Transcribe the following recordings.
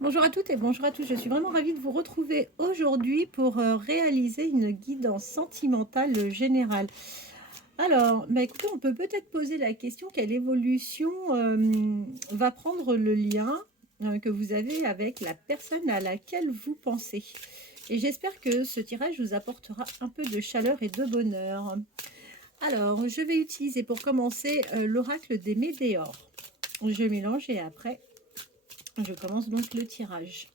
Bonjour à toutes et bonjour à tous, je suis vraiment ravie de vous retrouver aujourd'hui pour réaliser une guidance sentimentale générale. Alors, bah écoutez, on peut peut-être poser la question quelle évolution va prendre le lien que vous avez avec la personne à laquelle vous pensez. Et j'espère que ce tirage vous apportera un peu de chaleur et de bonheur. Alors, je vais utiliser pour commencer l'oracle des météores. Je mélange et après, je commence donc le tirage.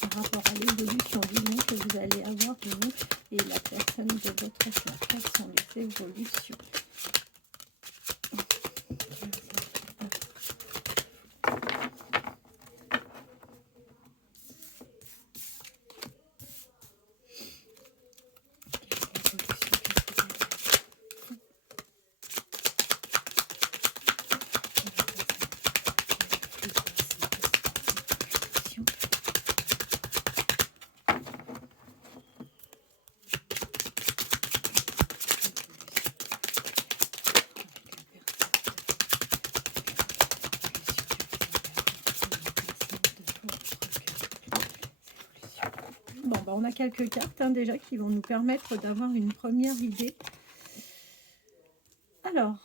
Par rapport à l'évolution du lien que vous allez avoir vous et la personne de votre cœur. Quelles sont les évolutions? Bon, bah on a quelques cartes déjà qui vont nous permettre d'avoir une première idée. Alors,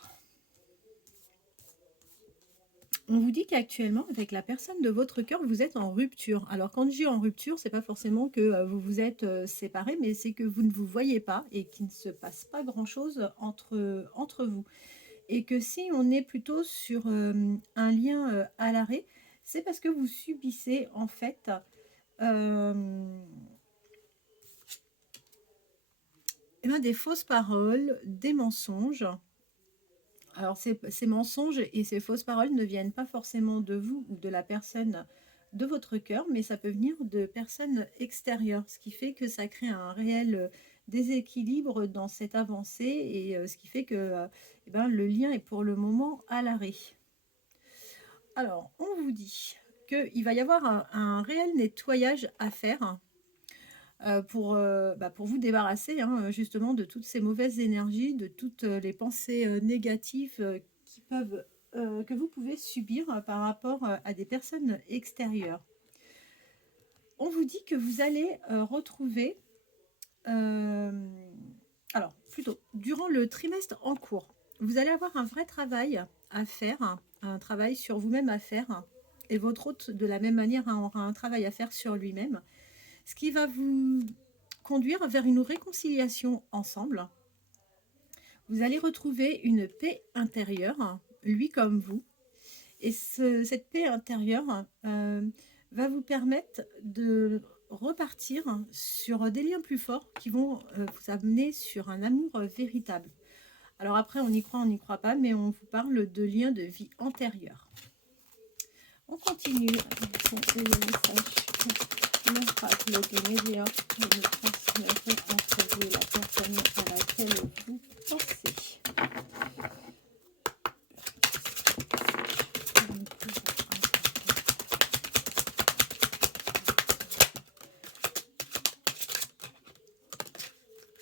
on vous dit qu'actuellement, avec la personne de votre cœur, vous êtes en rupture. Alors, quand je dis en rupture, c'est pas forcément que vous vous êtes séparés, mais c'est que vous ne vous voyez pas et qu'il ne se passe pas grand-chose entre vous. Et que si on est plutôt sur un lien à l'arrêt, c'est parce que vous subissez en fait des fausses paroles, des mensonges. Alors ces mensonges et ces fausses paroles ne viennent pas forcément de vous ou de la personne de votre cœur, mais ça peut venir de personnes extérieures, ce qui fait que ça crée un réel déséquilibre dans cette avancée et ce qui fait que le lien est pour le moment à l'arrêt. Alors, on vous dit qu'il va y avoir un réel nettoyage à faire pour vous débarrasser justement de toutes ces mauvaises énergies, de toutes les pensées négatives que vous pouvez subir par rapport à des personnes extérieures. On vous dit que vous allez retrouver, alors plutôt, durant le trimestre en cours, vous allez avoir un vrai travail à faire, un travail sur vous-même à faire, et votre hôte de la même manière aura un travail à faire sur lui-même, ce qui va vous conduire vers une réconciliation ensemble. Vous allez retrouver une paix intérieure, lui comme vous, et cette paix intérieure va vous permettre de repartir sur des liens plus forts qui vont vous amener sur un amour véritable. Alors après, on y croit, on n'y croit pas, mais on vous parle de liens de vie antérieure. On continue. Le message des médias de nous transmettre entre vous et la personne à laquelle vous pensez.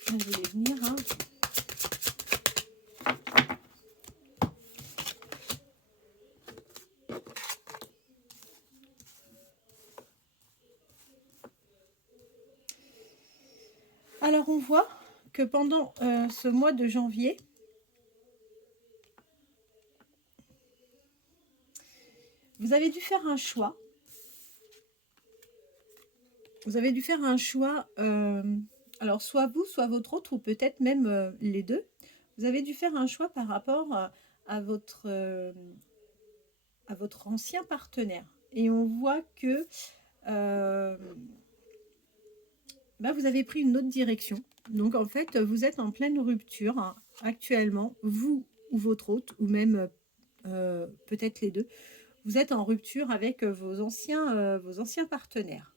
Je vais venir. Alors on voit que pendant ce mois de janvier, vous avez dû faire un choix. Vous avez dû faire un choix, alors soit vous, soit votre autre, ou peut-être même les deux. Vous avez dû faire un choix par rapport à votre ancien partenaire. Et on voit que vous avez pris une autre direction. Donc en fait, vous êtes en pleine rupture actuellement, vous ou votre hôte, ou même peut-être les deux. Vous êtes en rupture avec vos anciens partenaires.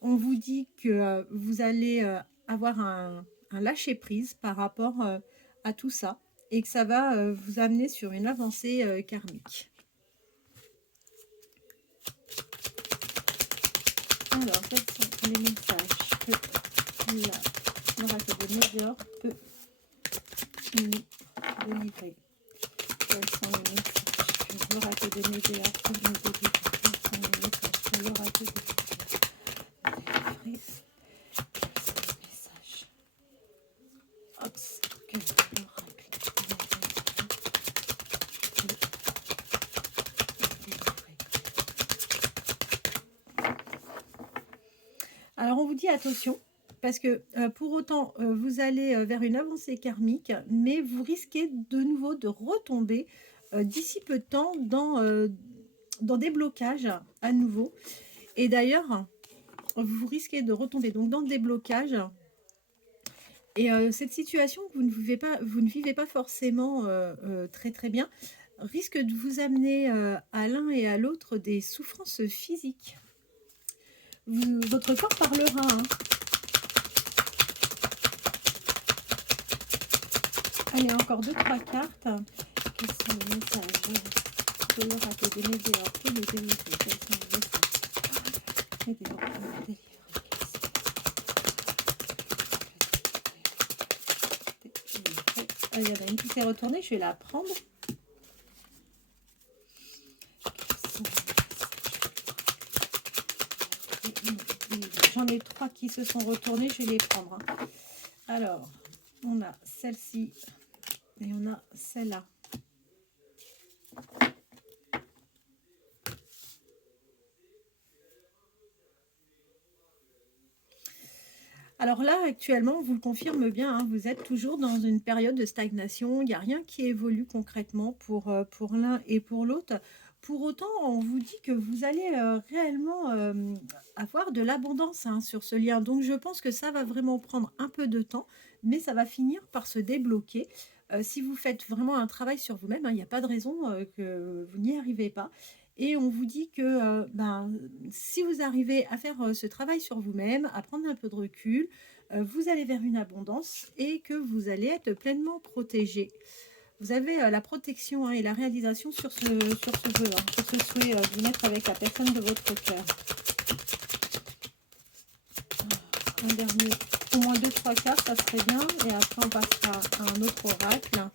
On vous dit que vous allez avoir un lâcher-prise par rapport à tout ça et que ça va vous amener sur une avancée karmique. Alors, quels sont les messages que la l'oracle de Médéor peut nous délivrer? Quels sont les messages que l'oracle de Médéor peut nous délivrer? Quels sont les messages que l'oracle de Médéor peut nous délivrer? Quels sont les messages? Hop, que l'oracle de Médéor peut nous délivrer. Alors on vous dit attention, parce que pour autant vous allez vers une avancée karmique, mais vous risquez de nouveau de retomber d'ici peu de temps dans des blocages à nouveau. Et d'ailleurs, vous risquez de retomber donc dans des blocages. Et cette situation que vous ne vivez pas forcément très très bien, risque de vous amener à l'un et à l'autre des souffrances physiques. Votre corps parlera, hein. Allez, encore 2-3 cartes. Quels sont les messages de l'oracle de Médéor pour nous délivrer? Quels sont les messages Médéor pour nous délivrer? Ah, il y en a une qui s'est retournée, je vais la prendre. J'en ai 3 qui se sont retournées, je vais les prendre, hein. Alors, on a celle-ci et on a celle-là. Alors là, actuellement, on vous le confirme bien, hein, vous êtes toujours dans une période de stagnation. Il n'y a rien qui évolue concrètement pour l'un et pour l'autre. Pour autant, on vous dit que vous allez réellement avoir de l'abondance, hein, sur ce lien. Donc, je pense que ça va vraiment prendre un peu de temps, mais ça va finir par se débloquer. Si vous faites vraiment un travail sur vous-même, hein, il n'y a pas de raison que vous n'y arrivez pas. Et on vous dit que si vous arrivez à faire ce travail sur vous-même, à prendre un peu de recul, vous allez vers une abondance et que vous allez être pleinement protégé. Vous avez la protection, hein, et la réalisation sur ce vœu, hein, sur ce souhait de vous mettre avec la personne de votre cœur. Un dernier, au moins 2-3 cartes, ça serait bien. Et après, on passera à un autre oracle.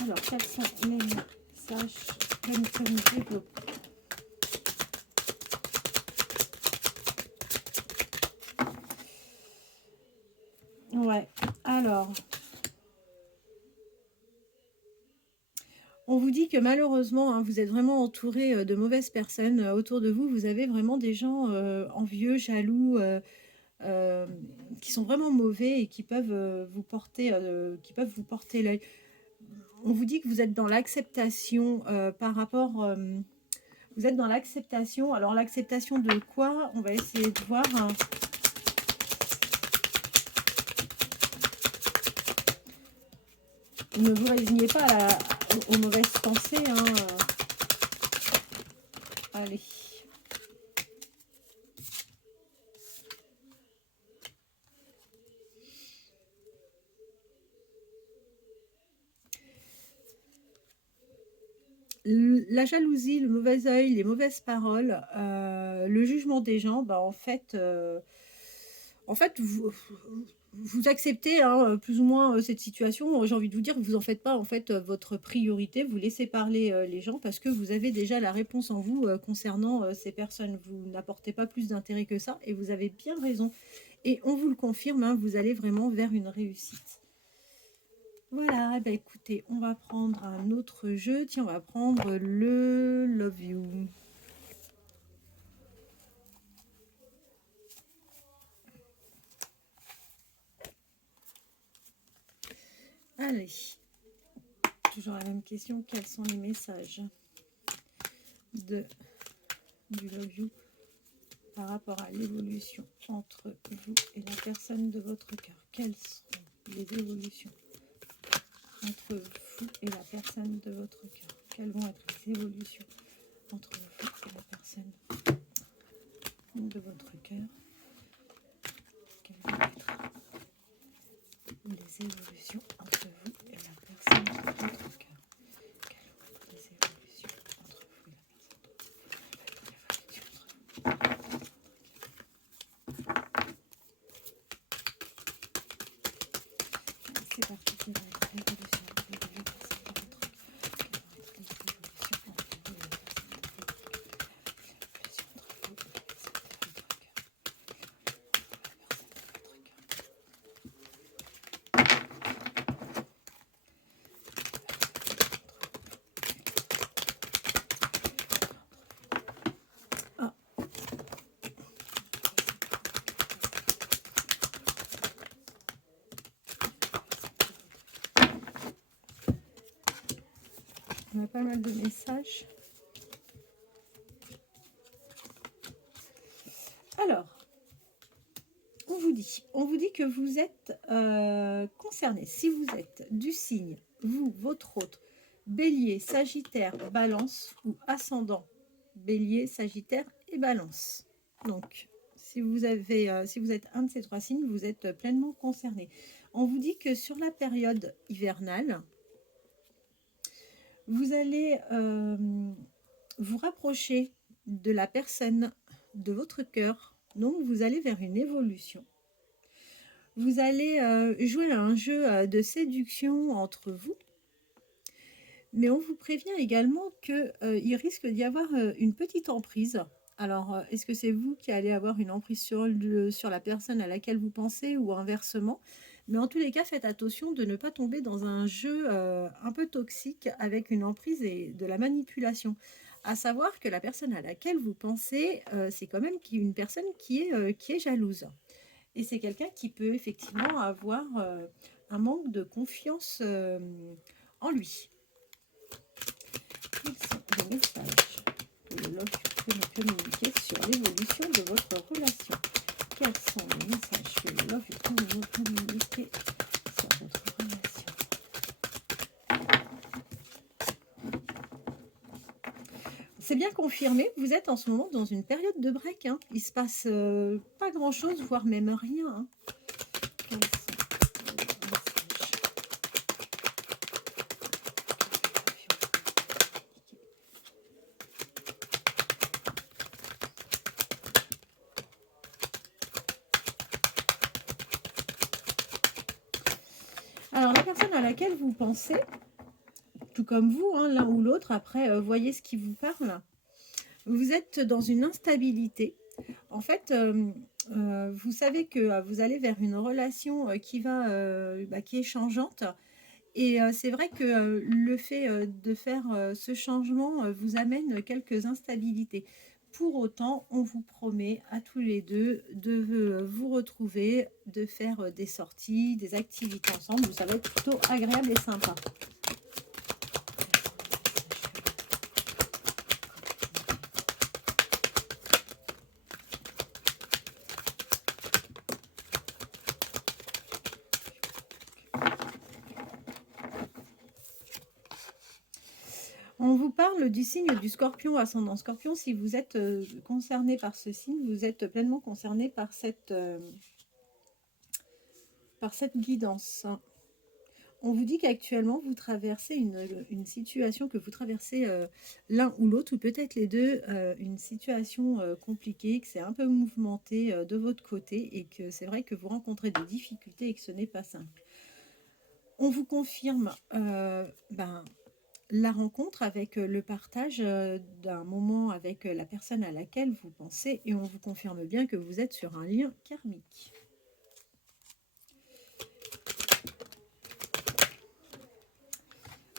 Alors, quels sont les messages que nous développons? Ouais, alors, on vous dit que malheureusement, hein, vous êtes vraiment entouré de mauvaises personnes autour de vous. Vous avez vraiment des gens envieux, jaloux, qui sont vraiment mauvais et qui peuvent vous porter l'œil. On vous dit que vous êtes dans l'acceptation par rapport... vous êtes dans l'acceptation. Alors, l'acceptation de quoi? On va essayer de voir, hein. Ne vous résignez pas aux mauvaises pensées, hein. Allez. La jalousie, le mauvais œil, les mauvaises paroles, le jugement des gens, bah, en fait, vous acceptez, hein, plus ou moins cette situation. J'ai envie de vous dire que vous en faites pas en fait votre priorité. Vous laissez parler les gens parce que vous avez déjà la réponse en vous concernant ces personnes. Vous n'apportez pas plus d'intérêt que ça et vous avez bien raison. Et on vous le confirme, hein, vous allez vraiment vers une réussite. Voilà, bah écoutez, on va prendre un autre jeu. Tiens, on va prendre le Love You. Allez, toujours la même question. Quels sont les messages du Love You par rapport à l'évolution entre vous et la personne de votre cœur? Quelles sont les évolutions entre vous et la personne de votre cœur? Quelles vont être les évolutions entre vous et la personne de votre cœur? Quelles vont être les évolutions entre vous et la personne de votre cœur? Quelles vont être les évolutions entre vous et la personne de votre cœur? c'est parti. Quelle va être l'évolution de la personne de votre... Quelle va être l'évolution entre vous et la personne de votre cœur? L'évolution entre vous et la personne de votre cœur. La personne de votre cœur. Ah, on a pas mal de messages. Alors, on vous dit que vous êtes concerné. Si vous êtes du signe, vous, votre hôte, Bélier, Sagittaire, Balance ou ascendant Bélier, Sagittaire et Balance. Donc, si vous êtes un de ces trois signes, vous êtes pleinement concerné. On vous dit que sur la période hivernale, vous allez vous rapprocher de la personne de votre cœur. Donc, vous allez vers une évolution. Vous allez jouer à un jeu de séduction entre vous. Mais on vous prévient également qu'il risque d'y avoir une petite emprise. Alors, est-ce que c'est vous qui allez avoir une emprise sur la personne à laquelle vous pensez ou inversement? Mais en tous les cas, faites attention de ne pas tomber dans un jeu un peu toxique avec une emprise et de la manipulation. À savoir que la personne à laquelle vous pensez, c'est quand même une personne qui est jalouse. Et c'est quelqu'un qui peut effectivement avoir un manque de confiance en lui. Quels sont les messages que le love peut nous communiquer sur l'évolution de votre relation? Quels sont les messages que le love peut nous communiquer sur votre relation? C'est bien confirmé, vous êtes en ce moment dans une période de break. Hein. Il se passe pas grand-chose, voire même rien. Hein. Quels sont les messages? Alors, la personne à laquelle vous pensez, tout comme vous, hein, l'un ou l'autre, après, voyez ce qui vous parle. Vous êtes dans une instabilité. En fait, vous savez que vous allez vers une relation qui est changeante. Et c'est vrai que le fait de faire ce changement vous amène quelques instabilités. Pour autant, on vous promet à tous les deux de vous retrouver, de faire des sorties, des activités ensemble. Ça va être plutôt agréable et sympa. On vous parle du signe du Scorpion, ascendant Scorpion. Si vous êtes concerné par ce signe, vous êtes pleinement concerné par cette guidance. On vous dit qu'actuellement, vous traversez une situation, que vous traversez l'un ou l'autre, ou peut-être les deux, une situation compliquée, que c'est un peu mouvementé de votre côté, et que c'est vrai que vous rencontrez des difficultés et que ce n'est pas simple. On vous confirme la rencontre avec le partage d'un moment avec la personne à laquelle vous pensez, et on vous confirme bien que vous êtes sur un lien karmique.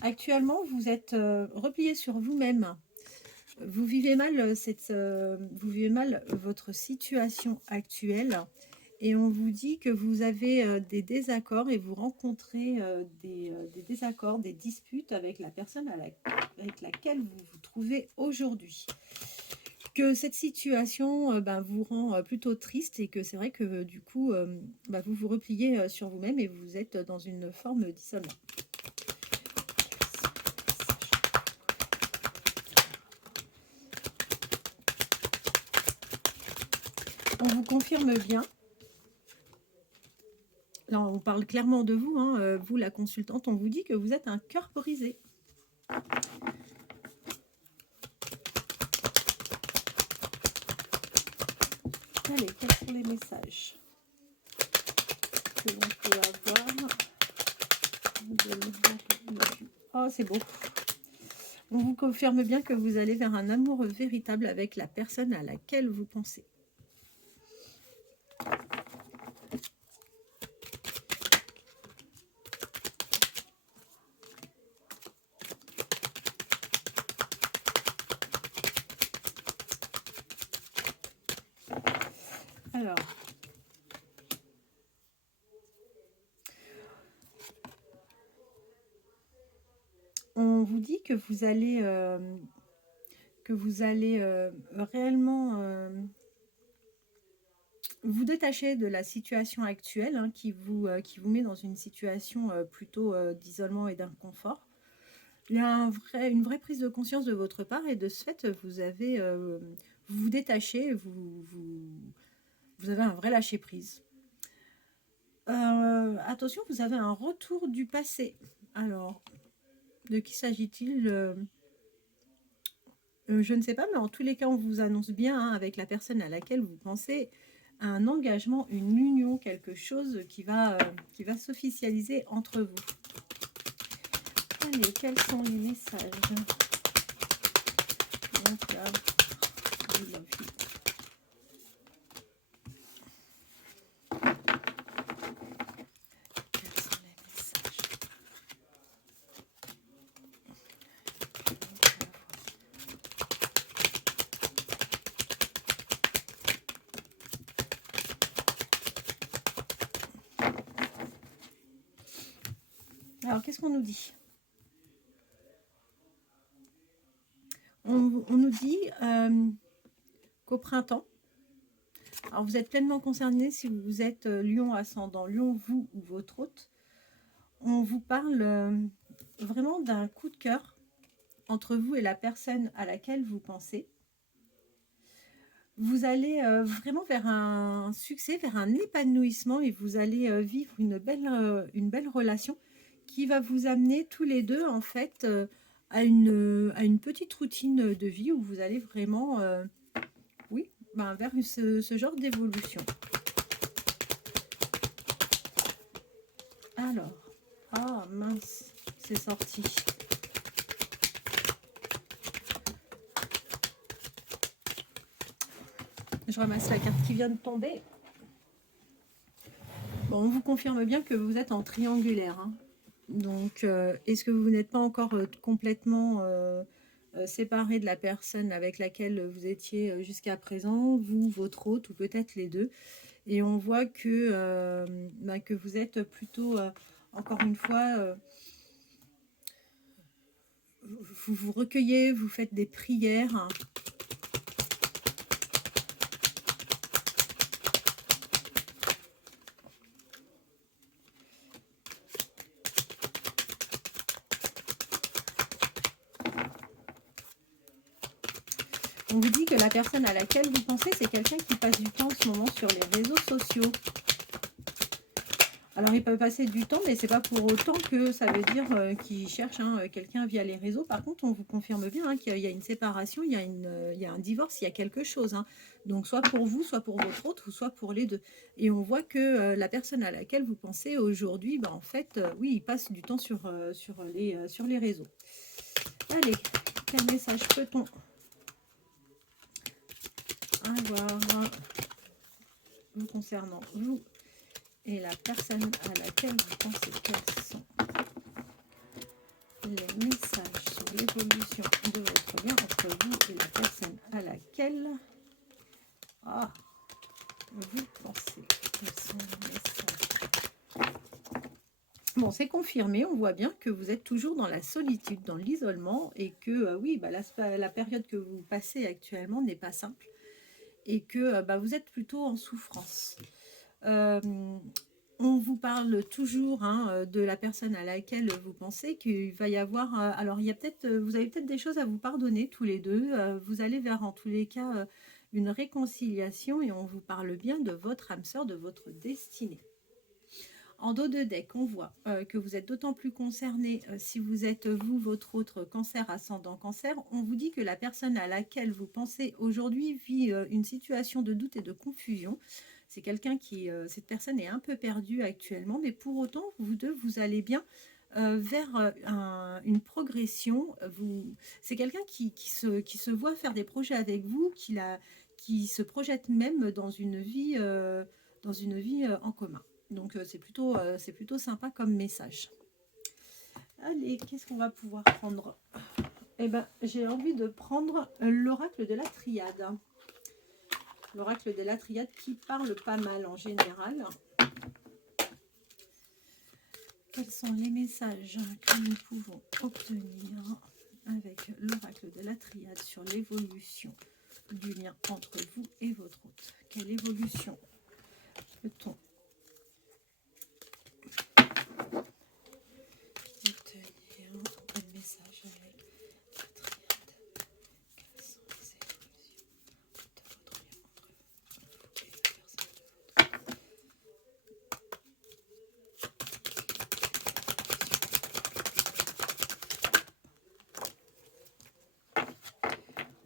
Actuellement, vous êtes replié sur vous-même. Vous vivez mal votre situation actuelle. Et on vous dit que vous avez des désaccords et vous rencontrez des désaccords, des disputes avec la personne avec laquelle vous vous trouvez aujourd'hui. Que cette situation vous rend plutôt triste et que c'est vrai que du coup, vous vous repliez sur vous-même et vous êtes dans une forme d'isolement. On vous confirme bien. Là, on parle clairement de vous, hein, vous la consultante, on vous dit que vous êtes un cœur brisé. Allez, quels sont les messages que l'on peut avoir Oh, c'est beau. On vous confirme bien que vous allez vers un amour véritable avec la personne à laquelle vous pensez. Alors, on vous dit que vous allez réellement vous détacher de la situation actuelle, hein, qui vous met dans une situation plutôt d'isolement et d'inconfort. Il y a une vraie prise de conscience de votre part et de ce fait, vous vous détachez, vous avez un vrai lâcher-prise. Attention, vous avez un retour du passé. Alors, de qui s'agit-il? Je ne sais pas, mais en tous les cas, on vous annonce bien, hein, avec la personne à laquelle vous pensez, un engagement, une union, quelque chose qui va s'officialiser entre vous. Allez, quels sont les messages? Donc là, we love you. Quels sont les messages? Alors, qu'est-ce qu'on nous dit? On nous dit qu'au printemps, alors vous êtes pleinement concerné si vous êtes Lion ascendant, Lion, vous ou votre hôte. On vous parle vraiment d'un coup de cœur entre vous et la personne à laquelle vous pensez. Vous allez vraiment vers un succès, vers un épanouissement et vous allez vivre une belle relation qui va vous amener tous les deux en fait à une petite routine de vie où vous allez vraiment vers ce genre d'évolution. Alors, ah mince, c'est sorti. Je ramasse la carte qui vient de tomber. Bon, on vous confirme bien que vous êtes en triangulaire, hein. Donc, est-ce que vous n'êtes pas encore complètement séparé de la personne avec laquelle vous étiez jusqu'à présent, vous, votre hôte, ou peut-être les deux? Et on voit que vous êtes plutôt, encore une fois, vous vous recueillez, vous faites des prières, hein. On vous dit que la personne à laquelle vous pensez, c'est quelqu'un qui passe du temps en ce moment sur les réseaux sociaux. Alors, il peut passer du temps, mais c'est pas pour autant que ça veut dire qu'il cherche quelqu'un via les réseaux. Par contre, on vous confirme bien, hein, qu'il y a une séparation, il y a un divorce, il y a quelque chose, hein. Donc, soit pour vous, soit pour votre autre, ou soit pour les deux. Et on voit que la personne à laquelle vous pensez aujourd'hui, en fait, oui, il passe du temps sur les réseaux. Allez, quel message peut-on avoir vous concernant, vous et la personne à laquelle vous pensez? Quels sont les messages sur l'évolution de votre lien entre vous et la personne à laquelle vous pensez? Quels sont les messages? Bon, c'est confirmé, on voit bien que vous êtes toujours dans la solitude, dans l'isolement, et que oui, la période que vous passez actuellement n'est pas simple, et que vous êtes plutôt en souffrance. On vous parle toujours, hein, de la personne à laquelle vous pensez qu'il va y avoir... alors, vous avez peut-être des choses à vous pardonner tous les deux. Vous allez vers, en tous les cas, une réconciliation, et on vous parle bien de votre âme sœur, de votre destinée. En dos de deck, on voit que vous êtes d'autant plus concerné si vous êtes, vous, votre autre cancer, ascendant cancer. On vous dit que la personne à laquelle vous pensez aujourd'hui vit une situation de doute et de confusion. C'est quelqu'un cette personne est un peu perdue actuellement, mais pour autant, vous deux, vous allez bien vers une progression. C'est quelqu'un qui se voit faire des projets avec vous, qui se projette même dans une vie en commun. Donc c'est plutôt sympa comme message. Allez, qu'est-ce qu'on va pouvoir prendre? Eh ben, j'ai envie de prendre l'oracle de la triade. L'oracle de la triade qui parle pas mal en général. Quels sont les messages que nous pouvons obtenir avec l'oracle de la triade sur l'évolution du lien entre vous et votre hôte? Quelle évolution peut-on obtenir comme message avec la triade? Quelles sont les évolutions de votre lien entre vous et la personne de votre hôte?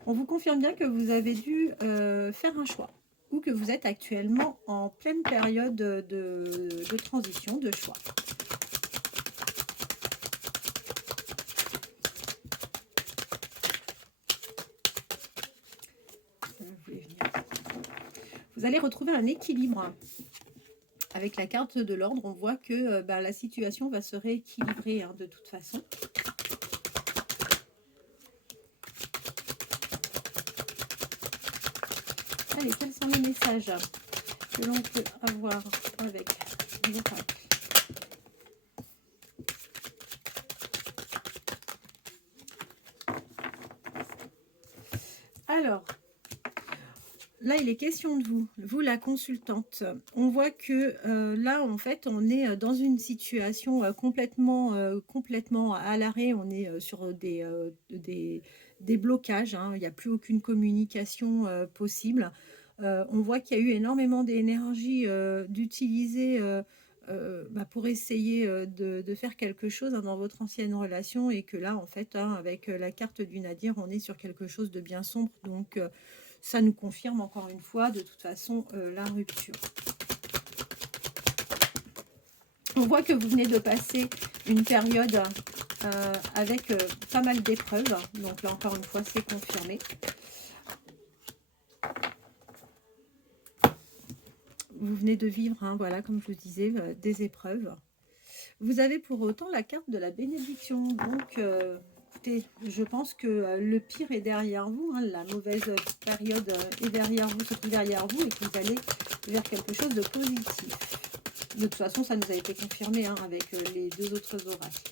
On vous confirme bien que vous avez dû faire un choix ou que vous êtes actuellement en pleine période de transition, de choix. Vous allez retrouver un équilibre. Avec la carte de l'ordre, on voit que la situation va se rééquilibrer de toute façon. Allez, quels sont les messages que l'on peut avoir avec l'oracle? Alors, là, il est question de vous, la consultante. On voit que là, en fait, on est dans une situation complètement à l'arrêt. On est sur des blocages. Il n'y a plus aucune communication possible. On voit qu'il y a eu énormément d'énergie d'utiliser pour essayer de faire quelque chose dans votre ancienne relation, et que là, en fait, avec la carte du Nadir, on est sur quelque chose de bien sombre. Donc, ça nous confirme encore une fois, de toute façon, la rupture. On voit que vous venez de passer une période avec pas mal d'épreuves. Donc là, encore une fois, c'est confirmé. Vous venez de vivre, voilà, comme je vous disais, des épreuves. Vous avez pour autant la carte de la bénédiction. Donc, écoutez, je pense que le pire est derrière vous. La mauvaise période est derrière vous, surtout derrière vous, et que vous allez vers quelque chose de positif. De toute façon, ça nous a été confirmé avec les deux autres oracles.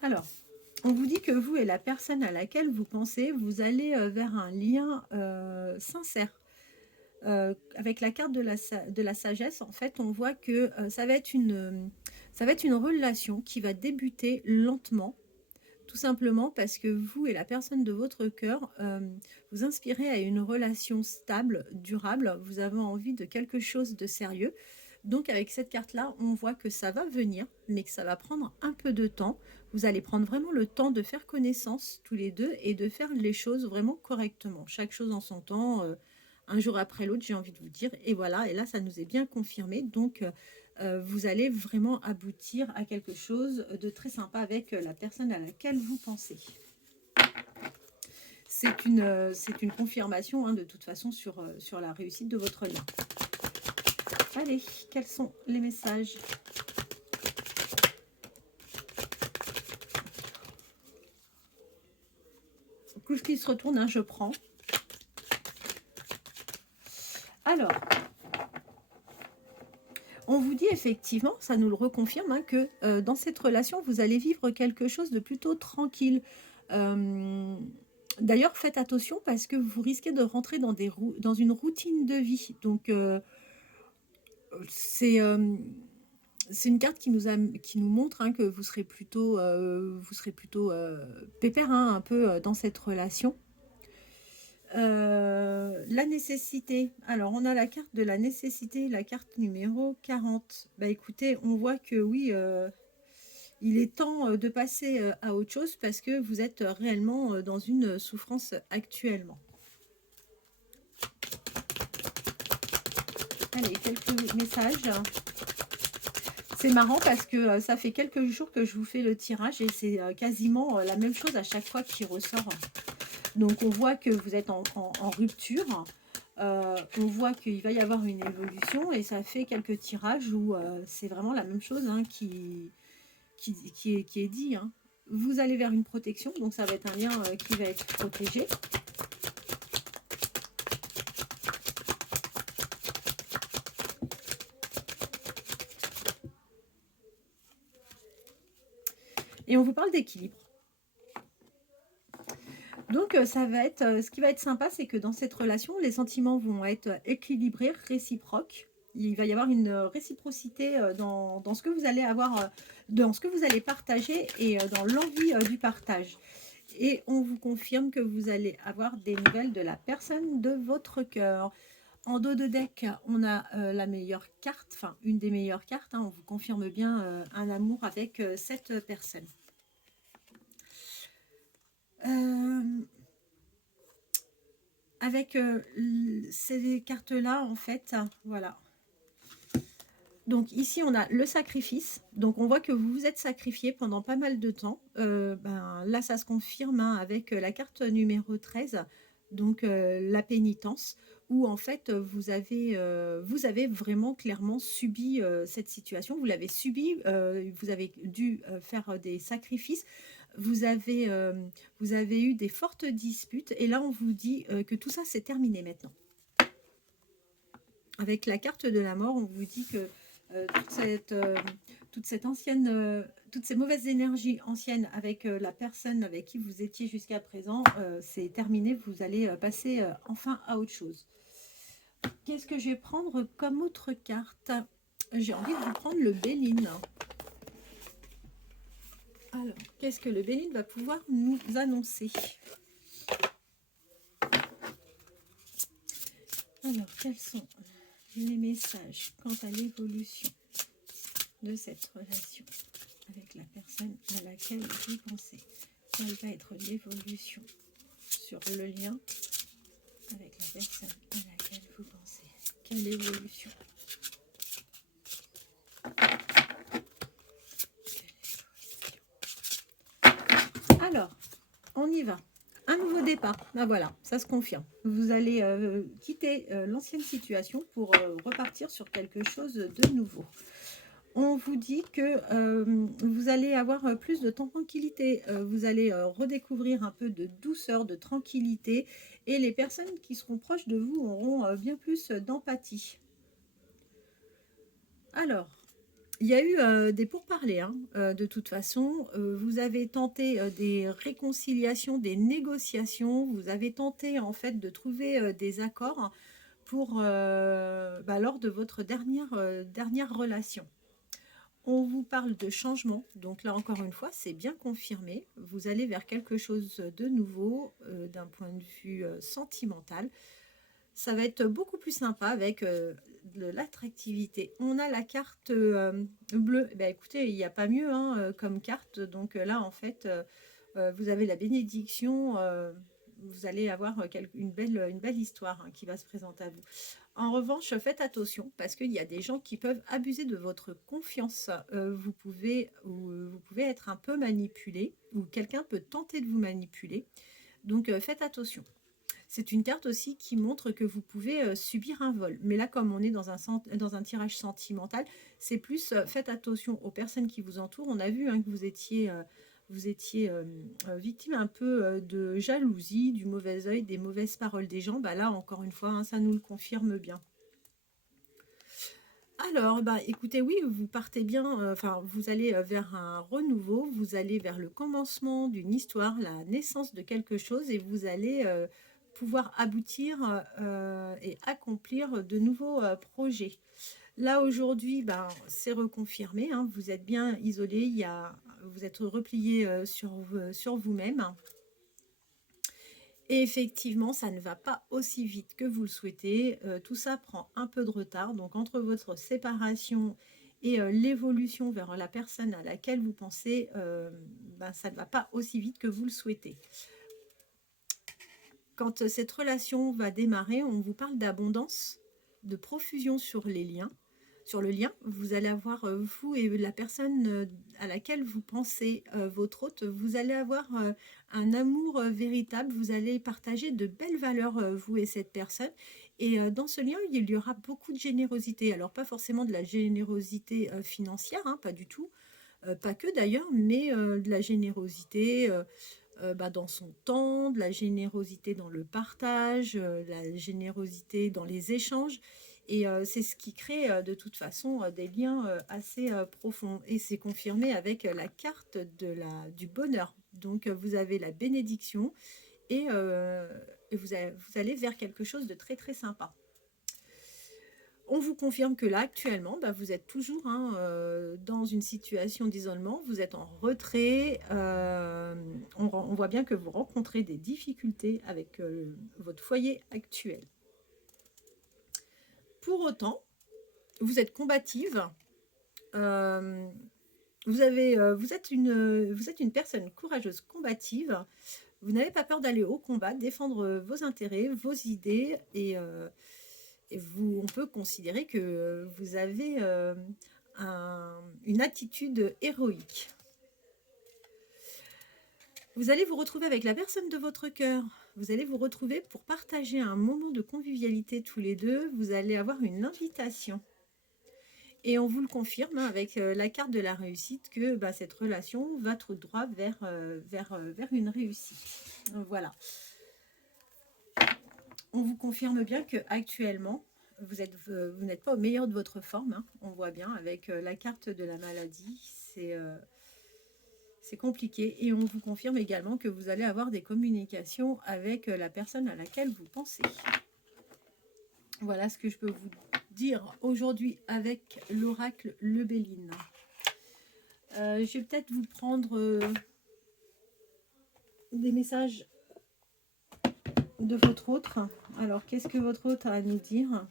Alors, on vous dit que vous et la personne à laquelle vous pensez, vous allez vers un lien sincère. Avec la carte de la sagesse, en fait, on voit que ça va être une relation qui va débuter lentement, tout simplement parce que vous et la personne de votre cœur vous inspirez à une relation stable, durable. Vous avez envie de quelque chose de sérieux. Donc avec cette carte-là, on voit que ça va venir, mais que ça va prendre un peu de temps. Vous allez prendre vraiment le temps de faire connaissance tous les deux et de faire les choses vraiment correctement. Chaque chose en son temps, un jour après l'autre, j'ai envie de vous dire. Et voilà, et là, ça nous est bien confirmé. Donc, vous allez vraiment aboutir à quelque chose de très sympa avec la personne à laquelle vous pensez. C'est une confirmation de toute façon sur la réussite de votre lien. Allez, quels sont les messages? Couche qui se retourne, je prends. Alors, on vous dit effectivement, ça nous le reconfirme, que dans cette relation, vous allez vivre quelque chose de plutôt tranquille. D'ailleurs, faites attention parce que vous risquez de rentrer dans une routine de vie. Donc, c'est une carte qui nous montre que vous serez plutôt pépère un peu dans cette relation. La nécessité. Alors, on a la carte de la nécessité, la carte numéro 40. Écoutez, on voit que oui, Il est temps de passer à autre chose parce que vous êtes réellement dans une souffrance actuellement. Allez, quelques messages. C'est marrant parce que ça fait quelques jours que je vous fais le tirage et c'est quasiment la même chose à chaque fois qui ressort. Donc on voit que vous êtes en rupture. On voit qu'il va y avoir une évolution et ça fait quelques tirages où c'est vraiment la même chose hein, qui est dit. Hein. Vous allez vers une protection, donc ça va être un lien qui va être protégé. Et on vous parle d'équilibre. Donc ça va être, ce qui va être sympa, c'est que dans cette relation, les sentiments vont être équilibrés, réciproques. Il va y avoir une réciprocité dans ce que vous allez avoir, dans ce que vous allez partager et dans l'envie du partage. Et on vous confirme que vous allez avoir des nouvelles de la personne de votre cœur. En dos de deck, on a la meilleure carte, enfin une des meilleures cartes. Hein, on vous confirme bien un amour avec cette personne. Avec ces cartes-là, en fait, voilà. Donc ici, on a le sacrifice. Donc on voit que vous vous êtes sacrifié pendant pas mal de temps. Là, ça se confirme hein, avec la carte numéro 13, donc la pénitence, où en fait, vous avez vraiment clairement subi cette situation. Vous l'avez subi, vous avez dû faire des sacrifices. Vous avez eu des fortes disputes. Et là, on vous dit que tout ça, c'est terminé maintenant. Avec la carte de la mort, on vous dit que toute cette ancienne, toutes ces mauvaises énergies anciennes avec la personne avec qui vous étiez jusqu'à présent, c'est terminé, vous allez passer enfin à autre chose. Qu'est-ce que je vais prendre comme autre carte? J'ai envie de vous prendre le Béline. Alors, qu'est-ce que le Béline va pouvoir nous annoncer? Alors, quels sont les messages quant à l'évolution de cette relation avec la personne à laquelle vous pensez? Quelle va être l'évolution sur le lien avec la personne à laquelle vous pensez? Quelle évolution? Alors, on y va. Un nouveau départ. Ben voilà, ça se confirme. Vous allez quitter l'ancienne situation pour repartir sur quelque chose de nouveau. On vous dit que vous allez avoir plus de tranquillité, vous allez redécouvrir un peu de douceur, de tranquillité, et les personnes qui seront proches de vous auront bien plus d'empathie. Alors, il y a eu des pourparlers, hein, de toute façon. Vous avez tenté des réconciliations, des négociations. Vous avez tenté en fait de trouver des accords pour lors de votre dernière relation. On vous parle de changement, donc là encore une fois, c'est bien confirmé. Vous allez vers quelque chose de nouveau d'un point de vue sentimental. Ça va être beaucoup plus sympa avec de l'attractivité. On a la carte bleue. Ben, écoutez, il n'y a pas mieux hein, comme carte. Donc là, en fait, vous avez la bénédiction. Vous allez avoir une belle histoire hein, qui va se présenter à vous. En revanche, faites attention parce qu'il y a des gens qui peuvent abuser de votre confiance. Vous pouvez être un peu manipulé ou quelqu'un peut tenter de vous manipuler. Donc faites attention. C'est une carte aussi qui montre que vous pouvez subir un vol. Mais là, comme on est dans un tirage sentimental, c'est plus faites attention aux personnes qui vous entourent. On a vu hein, que vous étiez victime un peu de jalousie, du mauvais œil, des mauvaises paroles des gens. Bah là, encore une fois, hein, ça nous le confirme bien. Alors, bah, écoutez, oui, vous partez bien, enfin, vous allez vers un renouveau, vous allez vers le commencement d'une histoire, la naissance de quelque chose, et vous allez pouvoir aboutir et accomplir de nouveaux projets. Là, aujourd'hui, ben, c'est reconfirmé, hein, vous êtes bien isolé, vous êtes replié sur vous-même. Et effectivement, ça ne va pas aussi vite que vous le souhaitez. Tout ça prend un peu de retard. Donc, entre votre séparation et l'évolution vers la personne à laquelle vous pensez, ben, ça ne va pas aussi vite que vous le souhaitez. Quand cette relation va démarrer, on vous parle d'abondance, de profusion sur les liens. Sur le lien, vous allez avoir, vous et la personne à laquelle vous pensez, votre hôte, vous allez avoir un amour véritable, vous allez partager de belles valeurs, vous et cette personne. Et dans ce lien, il y aura beaucoup de générosité. Alors pas forcément de la générosité financière, hein, pas du tout, pas que d'ailleurs, mais de la générosité bah, dans son temps, de la générosité dans le partage, la générosité dans les échanges. Et c'est ce qui crée de toute façon des liens assez profonds. Et c'est confirmé avec la carte du bonheur. Donc vous avez la bénédiction et, vous allez vers quelque chose de très très sympa. On vous confirme que là, actuellement, bah, vous êtes toujours hein, dans une situation d'isolement, vous êtes en retrait, on voit bien que vous rencontrez des difficultés avec votre foyer actuel. Pour autant, vous êtes combative, vous êtes une personne courageuse, combative, vous n'avez pas peur d'aller au combat, défendre vos intérêts, vos idées et on peut considérer que vous avez une attitude héroïque. Vous allez vous retrouver avec la personne de votre cœur. Vous allez vous retrouver pour partager un moment de convivialité tous les deux. Vous allez avoir une invitation. Et on vous le confirme hein, avec la carte de la réussite que bah, cette relation va tout droit vers une réussite. Voilà. On vous confirme bien qu'actuellement, vous n'êtes pas au meilleur de votre forme. Hein, on voit bien avec la carte de la maladie. C'est compliqué. Et on vous confirme également que vous allez avoir des communications avec la personne à laquelle vous pensez. Voilà ce que je peux vous dire aujourd'hui avec l'oracle Le Béline. Je vais peut-être vous prendre des messages de votre autre. Alors, qu'est-ce que votre autre a à nous dire?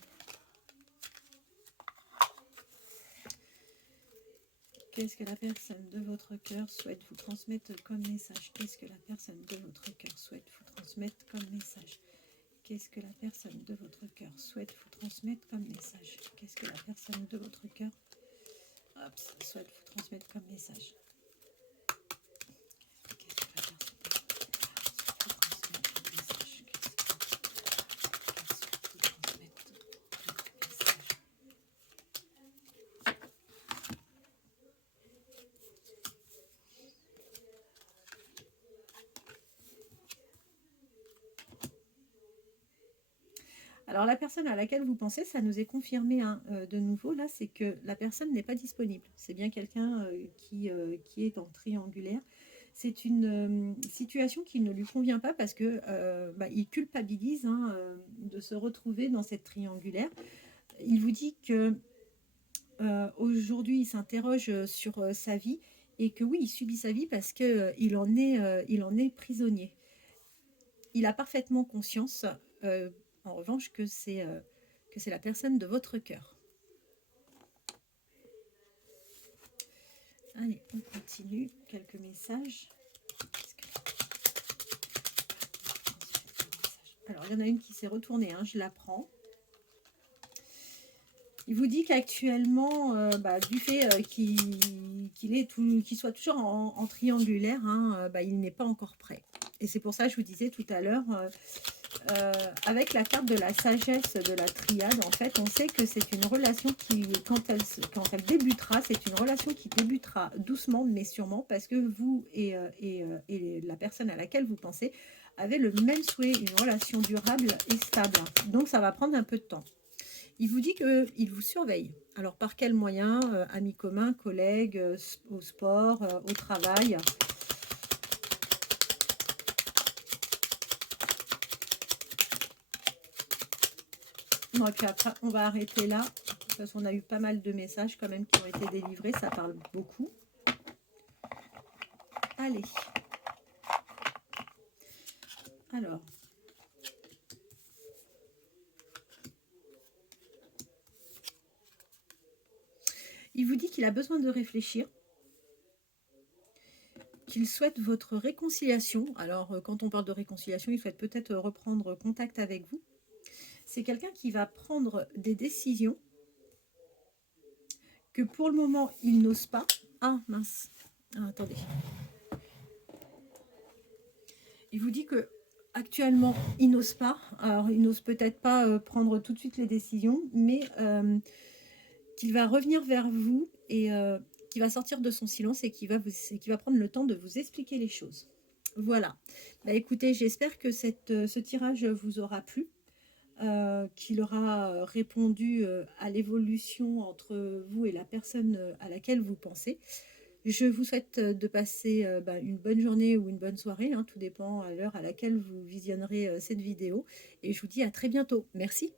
Qu'est-ce que la personne de votre cœur souhaite vous transmettre comme message? Qu'est-ce que la personne de votre cœur souhaite vous transmettre comme message? Qu'est-ce que la personne de votre cœur souhaite vous transmettre comme message? Qu'est-ce que la personne de votre cœur souhaite vous transmettre comme message? Alors la personne à laquelle vous pensez, ça nous est confirmé hein, de nouveau, là, c'est que la personne n'est pas disponible. C'est bien quelqu'un qui est en triangulaire. C'est une situation qui ne lui convient pas parce que bah, il culpabilise hein, de se retrouver dans cette triangulaire. Il vous dit que aujourd'hui, il s'interroge sur sa vie et que oui, il subit sa vie parce qu'il en est prisonnier. Il a parfaitement conscience en revanche que c'est la personne de votre cœur. Allez, on continue. Quelques messages. Alors, il y en a une qui s'est retournée, hein, je la prends. Il vous dit qu'actuellement, bah, du fait qu'il soit toujours en triangulaire, hein, bah, il n'est pas encore prêt. Et c'est pour ça que je vous disais tout à l'heure, avec la carte de la sagesse de la triade, en fait, on sait que c'est une relation qui, quand elle débutera, c'est une relation qui débutera doucement, mais sûrement, parce que vous et la personne à laquelle vous pensez avez le même souhait, une relation durable et stable. Donc, ça va prendre un peu de temps. Il vous dit qu'il vous surveille. Alors, par quels moyens? Amis communs, collègues, au sport, au travail. Non, et puis après, on va arrêter là. De toute façon, on a eu pas mal de messages quand même qui ont été délivrés. Ça parle beaucoup. Allez. Alors. Il vous dit qu'il a besoin de réfléchir, qu'il souhaite votre réconciliation. Alors, quand on parle de réconciliation, il souhaite peut-être reprendre contact avec vous. C'est quelqu'un qui va prendre des décisions que pour le moment, il n'ose pas. Ah, mince. Ah, attendez. Il vous dit que actuellement, il n'ose pas. Alors, il n'ose peut-être pas prendre tout de suite les décisions, mais qu'il va revenir vers vous et qu'il va sortir de son silence et qu'il va prendre le temps de vous expliquer les choses. Voilà. Bah, écoutez, j'espère que ce tirage vous aura plu, qu'il aura répondu à l'évolution entre vous et la personne à laquelle vous pensez. Je vous souhaite de passer une bonne journée ou une bonne soirée, hein, tout dépend à l'heure à laquelle vous visionnerez cette vidéo. Et je vous dis à très bientôt. Merci.